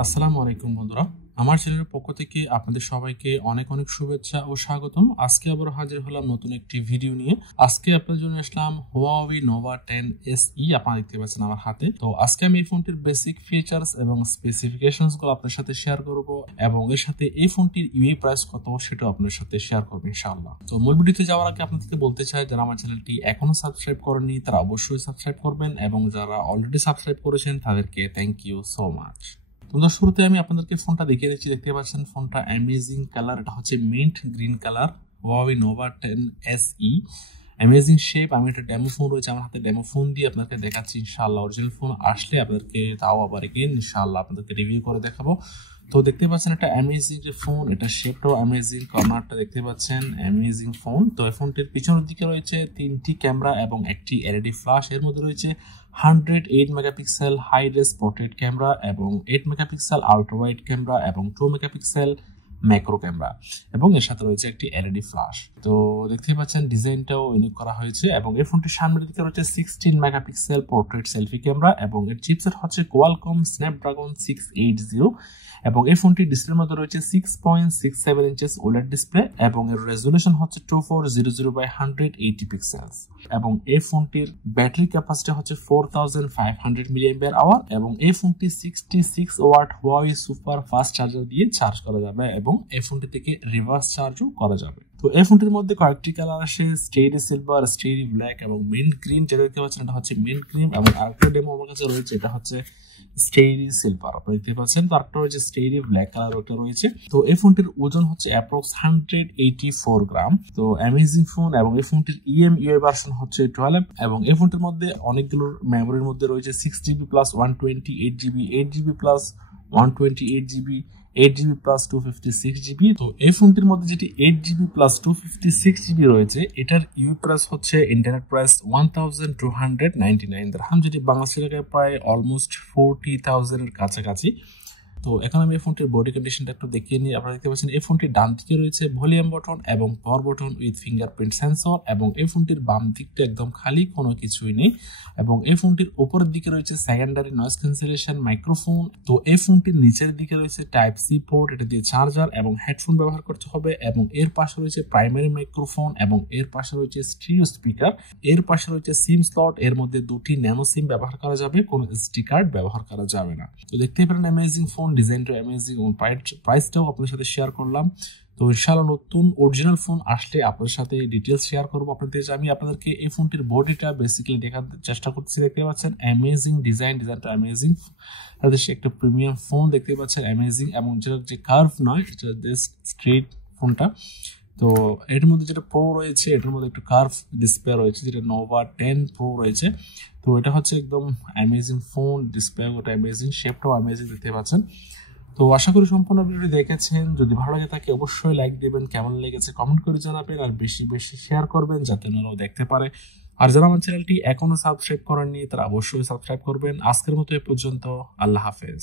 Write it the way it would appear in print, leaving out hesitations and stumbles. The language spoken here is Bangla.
আসসালামু আলাইকুম বন্ধুরা, আমার চ্যানেলের পক্ষ থেকে আপনাদের সবাইকে অনেক অনেক শুভেচ্ছা ও স্বাগতম। আজকে আবার হাজির হলাম নতুন একটি ভিডিও নিয়ে। আজকে আপনাদের জন্য আসলাম Huawei Nova 10 SE। আপনারা দেখতে পাচ্ছেন আমার হাতে। তো আজকে আমি এই ফোনটির বেসিক ফিচার্স এবং স্পেসিফিকেশনস গুলো আপনাদের সাথে শেয়ার করব এবং এর সাথে এই ফোনটির ইউআই প্রাইস কত সেটাও আপনাদের সাথে শেয়ার করব ইনশাআল্লাহ। তো মূল ভিডিওতে যাওয়ার আগে আপনাদেরকে বলতে চাই, যারা আমার চ্যানেলটি এখনো সাবস্ক্রাইব করেননি তারা অবশ্যই সাবস্ক্রাইব করবেন এবং যারা অলরেডি সাবস্ক্রাইব করেছেন তাদেরকে থ্যাংক ইউ সো মাচ। তোমরা শুরুতে আমি আপনাদেরকে ফোনটা দেখিয়ে দিচ্ছি। দেখতে পাচ্ছেন ফোনটা অ্যামেজিং কালার, এটা হচ্ছে mint green colour, Huawei Nova 10 SE। Amazing shape. আমি একটা ডেমো ফোন রয়েছে আমার হাতে, ডেমো ফোন দিয়ে আপনাকে দেখাচ্ছি ইনশাআল্লাহ। অরিজিনাল ফোন আসলে আপনাদেরকে তাও আবার এগেইন ইনশাআল্লাহ আপনাদেরকে রিভিউ করে দেখাবো। তো দেখতে পাচ্ছেন একটা অ্যামেজিং যে ফোন, এটা শেপটাও অ্যামেজিং, কর্নারটা দেখতে পাচ্ছেন অ্যামেজিং ফোন। তো এই ফোনটির পিছনের দিকে রয়েছে 3টি ক্যামেরা এবং একটি এলইডি ফ্ল্যাশ। এর মধ্যে রয়েছে 108 megapixel high res portrait camera এবং 8 মেগাপিক্সেল আল্ট্রা ওয়াইড ক্যামেরা এবং 2 মেগাপিক্সেল ম্যাক্রো ক্যামেরা এবং এর সাথে রয়েছে একটি এলইডি ফ্ল্যাশ। তো দেখতে পাচ্ছেন ডিজাইনটাও ইউনিক করা হয়েছে এবং এই ফোনটির সামনের দিকে রয়েছে 16 মেগাপিক্সেল পোর্ট্রেট সেলফি ক্যামেরা এবং এর চিপসেট হচ্ছে কোয়ালকম স্ন্যাপড্রাগন 680 এবং এই ফোনটির ডিসপ্লের মধ্যে রয়েছে 6.67 ইঞ্চেস OLED ডিসপ্লে এবং এর রেজোলিউশন হচ্ছে 2400 × 180 পিক্সেলস এবং এই ফোনটির ব্যাটারি ক্যাপাসিটি হচ্ছে 4500 mAh এবং এই ফোনটি 66 watt Huawei super fast charger দিয়ে চার্জ করা যাবে এবং এই ফোনটি থেকে রিভার্স চার্জও করা যাবে। তো এই ফোনটির মধ্যে কয়েকটি কালার আসে, স্টেরি সিলভার, স্টেরি ব্ল্যাক এবং মিন্ট গ্রিন। যেটা দেখতে পাচ্ছেন এটা হচ্ছে মিন্ট গ্রিন এবং আরেকটা ডেমো আমার কাছে রয়েছে, এটা হচ্ছে স্টেরি সিলভার। আপনারা দেখতে পাচ্ছেন। তো আরেকটা রয়েছে স্টেরি ব্ল্যাক কালার, ওটা রয়েছে। তো এই ফোনটির ওজন হচ্ছে অ্যাপ্রক্স 184 গ্রাম। তো অ্যামেজিং ফোন এবং এই ফোনটির ইউআই ভার্সন হচ্ছে 12 এবং এই ফোনটির মধ্যে অনেকগুলো মেমোরির মধ্যে রয়েছে 6GB plus 128GB, 8GB plus 128GB, 8GB plus 256GB। তো এই ফোনটির মধ্যে যেটি 8GB প্লাস 256GB রয়েছে, এটার ইউআই প্রাইস হচ্ছে ইন্টারনেট প্রাইস 1299 দিরহাম, যেটি বাংলাদেশি টাকায় প্রায় অলমোস্ট 40,000 এর কাছাকাছি। তো এখন আমি এই ফোনটির বডি কন্ডিশনটা একটু দেখিয়ে নিই। আপনারা দেখতে পাচ্ছেন এই ফোনটির ডান দিকে রয়েছে ভলিউম বাটন এবং power button with fingerprint sensor এবং এই ফোনটির বাম দিকটা একদম খালি, কোনো কিছুই নেই এবং এই ফোনটির উপরের দিকে রয়েছে সেকেন্ডারি নয়েজ ক্যান্সেলেশন মাইক্রোফোন। তো এই ফোনটির নিচের দিকে রয়েছে টাইপ সি পোর্ট, এটা দিয়ে চার্জার এবং হেডফোন ব্যবহার করতে হবে এবং এর পাশে রয়েছে প্রাইমারি মাইক্রোফোন এবং এর পাশে রয়েছে স্টিরিও স্পিকার। এর পাশে রয়েছে সিম স্লট, এর মধ্যে 2টি ন্যানো সিম ব্যবহার করা যাবে, কোনো এসডি কার্ড ব্যবহার করা যাবে না। তো দেখতেই পারেন অ্যামেজিং ফোন, ডিজাইনটা অ্যামেজিং এবং প্রাইসটাও আপনাদের সাথে শেয়ার করলাম। তো ইনশাআল্লাহ নতুন অরিজিনাল ফোন আসলে আপনাদের সাথে ডিটেলস শেয়ার করবো আপনাদের। আমি আপনাদেরকে এই ফোনটির বডিটা বেসিক্যালি দেখার চেষ্টা করতেছি। দেখতে পাচ্ছেন অ্যামেজিং ডিজাইনটা অ্যামেজিং। একটা প্রিমিয়াম ফোন দেখতে পাচ্ছেন অ্যামেজিং এবং যেটা যে কার্ভ নয়, এটা জাস্ট স্ট্রেট ফোনটা। তো এর মধ্যে যেটা প্রো রয়েছে, এটার মধ্যে একটু কার্ভ ডিসপ্লে রয়েছে, যেটা নোভা 10 প্রো রয়েছে। তো এটা হচ্ছে একদম অ্যামেজিং ফোন, ডিসপ্লে ওটা অ্যামেজিং, শেপটাও অ্যামেজিং দেখতে পাচ্ছেন। তো আশা করি সম্পূর্ণ ভিডিওটি দেখেছেন। যদি ভালো লাগে থাকে অবশ্যই লাইক দিবেন, কেমন লেগেছে কমেন্ট করে জানাবেন আর বেশি বেশি শেয়ার করবেন যাতে অন্যরাও দেখতে পারে। আর যারা আমার চ্যানেলটি এখনো সাবস্ক্রাইব করেননি তারা অবশ্যই সাবস্ক্রাইব করবেন। আজকের মতো এ পর্যন্ত, আল্লাহ হাফেজ।